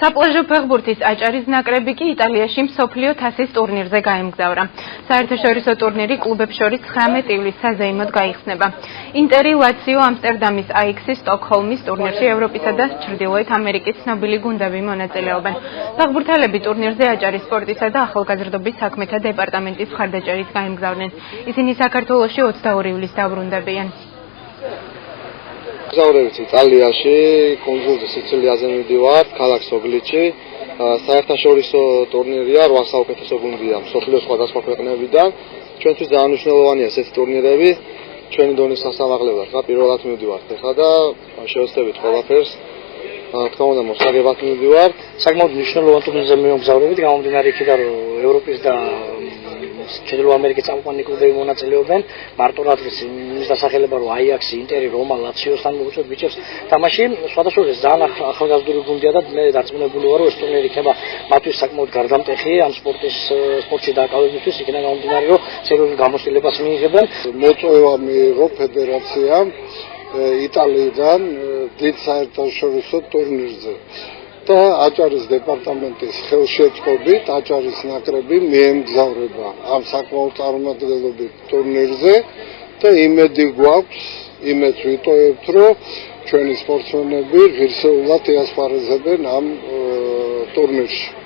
საპლაჟო ფეხბურთის აჭარის ნაკრები კი იტალიაში მსოფლიო თასის ტურნირზე გაემგზავრა. საერთაშორისო ტურნირი კლუბებს შორის 19 ივლისს საზეიმოდ გაიხსნება. ინტერი, ლაციო, ამსტერდამის აიაქსი, სტოკჰოლმის ტურნირში ევროპისა და ჩრდილოეთ ამერიკის ცნობილი გუნდები მონაწილეობენ. ფეხბურთელები ტურნირზე აჭარის სპორტისა და ახალგაზრდობის საქმეთა დეპარტამენტის მხარდაჭერით გაემგზავრნენ. ისინი საქართველოში 22 ივლისს დაბრუნდებიან. მგზავრებით იტალიაში, კუნძულზე სიცილიაზე მივდივართ, ქალაქ სოგლიჩი. საერთაშორისო ტურნირია, 8 საუკეთესო გუნდია მსოფლიოს სხვადასხვა ქვეყნებიდან. ჩვენთვის ძალიან მნიშვნელოვანია ესეთი ტურნირები. ჩვენი დონის სასამაღლებლად ხა პირველად მივდივართ ეხლა და შევეცდებით ყველაფერს. თქმა უნდა, მოსაგებად მივდივართ. საკმაოდ მნიშვნელოვან ტურნირზე მივგზავრებით, გამომდინარე იქიდან, რომ ევროპის და ჩრდილო ამერიკის წამყვანი კლუბები მონაწილეობენ. მარტო რადგან იმის დასახელება, რომ აიაქსი, ინტერი, რომა, ლაციოსთან მოუწევთ ბიჭებს თამაში, სხვადასხვა ძალიან ახალგაზრდული გუნდია და მე დარწმუნებული ვარ, რომ ეს ტურნირი იქნება მათთვის საკმაოდ გარდამტეხი ამ სპორტში დაკავებისთვის, იქიდან გამომდინარე, რომ სერიოზულ გამოცდილებას მიიღებენ. მოწვევა მიიღო ფედერაციამ იტალიიდან დიდ საერთაშორისო ტურნირზე. და აჭარის დეპარტამენტის ხელშეწყობით აჭარის ნაკრები მიემგზავრება ამ საკმაოდ წარმატებულ ტურნირზე და იმედი გვაქვს, იმედს ვიტოვებთ, რომ ჩვენი სპორტსმენები ღირსეულად ეასპარეზებენ ამ ტურნირში.